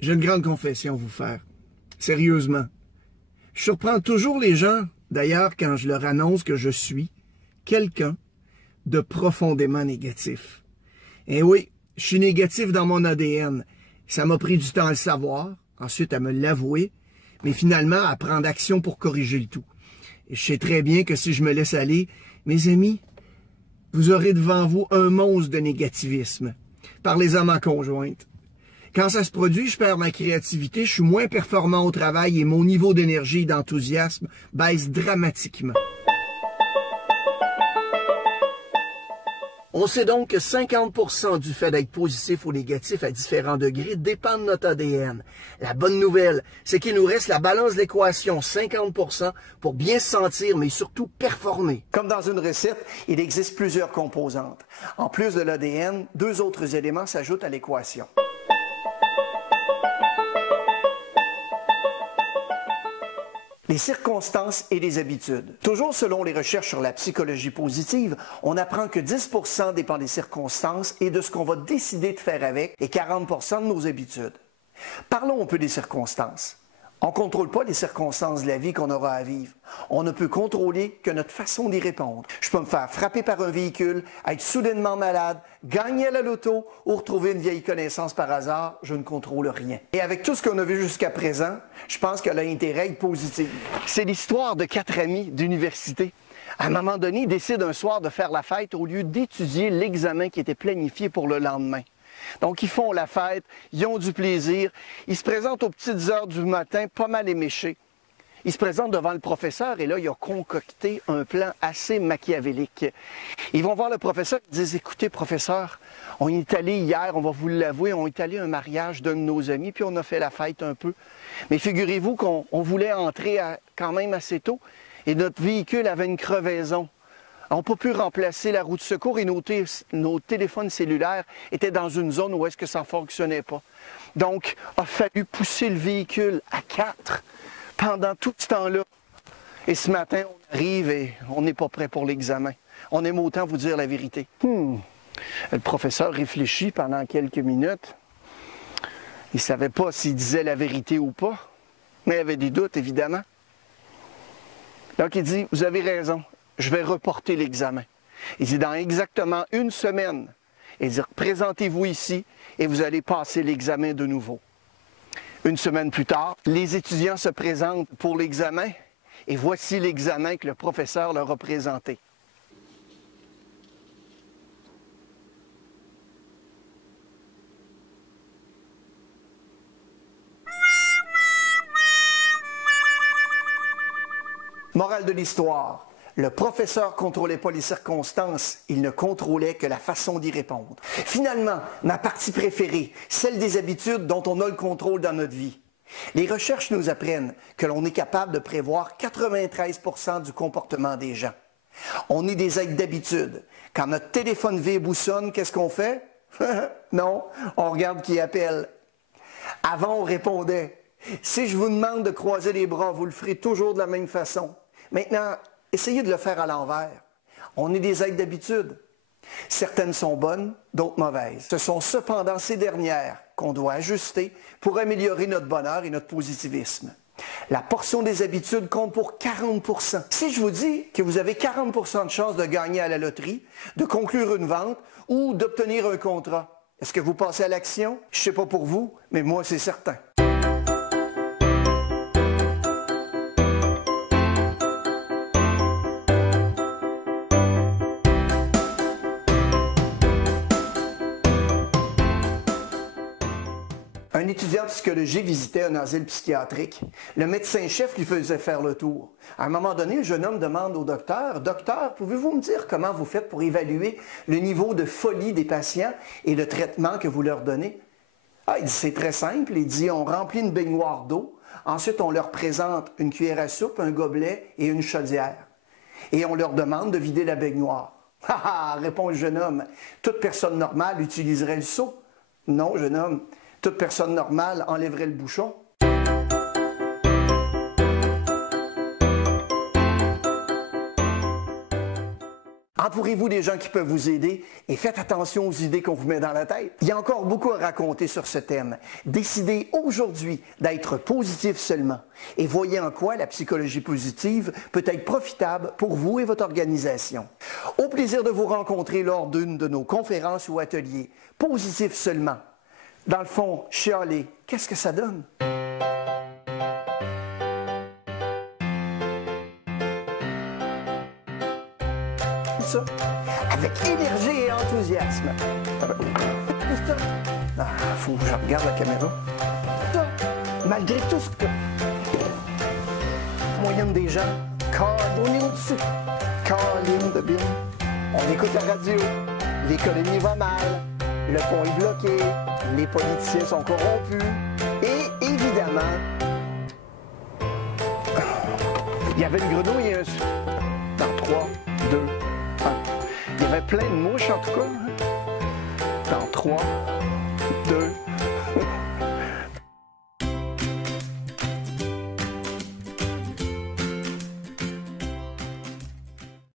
J'ai une grande confession à vous faire. Sérieusement. Je surprends toujours les gens, d'ailleurs, quand je leur annonce que je suis quelqu'un de profondément négatif. Et oui, je suis négatif dans mon ADN. Ça m'a pris du temps à le savoir, ensuite à me l'avouer, mais finalement à prendre action pour corriger le tout. Et je sais très bien que si je me laisse aller, mes amis, vous aurez devant vous un monstre de négativisme. Parlez-en à ma conjointe. Quand ça se produit, je perds ma créativité, je suis moins performant au travail et mon niveau d'énergie et d'enthousiasme baisse dramatiquement. On sait donc que 50% du fait d'être positif ou négatif à différents degrés dépend de notre ADN. La bonne nouvelle, c'est qu'il nous reste la balance de l'équation 50% pour bien se sentir, mais surtout performer. Comme dans une recette, il existe plusieurs composantes. En plus de l'ADN, 2 autres éléments s'ajoutent à l'équation. Les circonstances et les habitudes. Toujours selon les recherches sur la psychologie positive, on apprend que 10% dépend des circonstances et de ce qu'on va décider de faire avec et 40% de nos habitudes. Parlons un peu des circonstances. On ne contrôle pas les circonstances de la vie qu'on aura à vivre. On ne peut contrôler que notre façon d'y répondre. Je peux me faire frapper par un véhicule, être soudainement malade, gagner à la loto ou retrouver une vieille connaissance par hasard. Je ne contrôle rien. Et avec tout ce qu'on a vu jusqu'à présent, je pense qu'elle a intérêt à être positive. C'est l'histoire de 4 amis d'université. À un moment donné, ils décident un soir de faire la fête au lieu d'étudier l'examen qui était planifié pour le lendemain. Donc, ils font la fête, ils ont du plaisir, ils se présentent aux petites heures du matin, pas mal éméchés. Ils se présentent devant le professeur et là, il a concocté un plan assez machiavélique. Ils vont voir le professeur et disent « Écoutez, professeur, on est allé hier, on va vous l'avouer, on est allé à un mariage d'un de nos amis, puis on a fait la fête un peu. Mais figurez-vous qu'on voulait entrer quand même assez tôt et notre véhicule avait une crevaison. On n'a pas pu remplacer la roue de secours et nos téléphones cellulaires étaient dans une zone où est-ce que ça ne fonctionnait pas. Donc, il a fallu pousser le véhicule à 4 pendant tout ce temps-là. Et ce matin, on arrive et on n'est pas prêt pour l'examen. On aime autant vous dire la vérité. Le professeur réfléchit pendant quelques minutes. Il ne savait pas s'il disait la vérité ou pas, mais il avait des doutes, évidemment. Donc, il dit, vous avez raison. Je vais reporter l'examen. Il dit, dans exactement 1 semaine, il dit, présentez-vous ici et vous allez passer l'examen de nouveau. 1 semaine plus tard, les étudiants se présentent pour l'examen et voici l'examen que le professeur leur a présenté. Morale de l'histoire. Le professeur ne contrôlait pas les circonstances, il ne contrôlait que la façon d'y répondre. Finalement, ma partie préférée, celle des habitudes dont on a le contrôle dans notre vie. Les recherches nous apprennent que l'on est capable de prévoir 93% du comportement des gens. On est des êtres d'habitude. Quand notre téléphone vibre ou sonne, qu'est-ce qu'on fait? Non, on regarde qui appelle. Avant, on répondait. Si je vous demande de croiser les bras, vous le ferez toujours de la même façon. Maintenant, essayez de le faire à l'envers. On est des êtres d'habitude. Certaines sont bonnes, d'autres mauvaises. Ce sont cependant ces dernières qu'on doit ajuster pour améliorer notre bonheur et notre positivisme. La portion des habitudes compte pour 40%. Si je vous dis que vous avez 40% de chances de gagner à la loterie, de conclure une vente ou d'obtenir un contrat, est-ce que vous passez à l'action? Je ne sais pas pour vous, mais moi c'est certain. Un étudiant de psychologie visitait un asile psychiatrique. Le médecin-chef lui faisait faire le tour. À un moment donné, le jeune homme demande au docteur, « Docteur, pouvez-vous me dire comment vous faites pour évaluer le niveau de folie des patients et le traitement que vous leur donnez? » Il dit, c'est très simple. Il dit, on remplit une baignoire d'eau. Ensuite, on leur présente une cuillère à soupe, un gobelet et une chaudière. Et on leur demande de vider la baignoire. « Ah ah, répond le jeune homme, toute personne normale utiliserait le seau. » Non, jeune homme. Toute personne normale enlèverait le bouchon. Entourez-vous des gens qui peuvent vous aider et faites attention aux idées qu'on vous met dans la tête. Il y a encore beaucoup à raconter sur ce thème. Décidez aujourd'hui d'être positif seulement et voyez en quoi la psychologie positive peut être profitable pour vous et votre organisation. Au plaisir de vous rencontrer lors d'une de nos conférences ou ateliers. Positif seulement. Dans le fond, chialer, qu'est-ce que ça donne? Ça, avec énergie et enthousiasme. Ça, faut que je regarde la caméra. Ça, malgré tout ce que... moyenne des gens, on est au-dessus. Caroline de Bin. On écoute la radio. L'économie va mal. Le pont est bloqué. Les politiciens sont corrompus. Et évidemment, il y avait une grenouille dans 3, 2, 1. Il y avait plein de mouches en tout cas. Dans 3,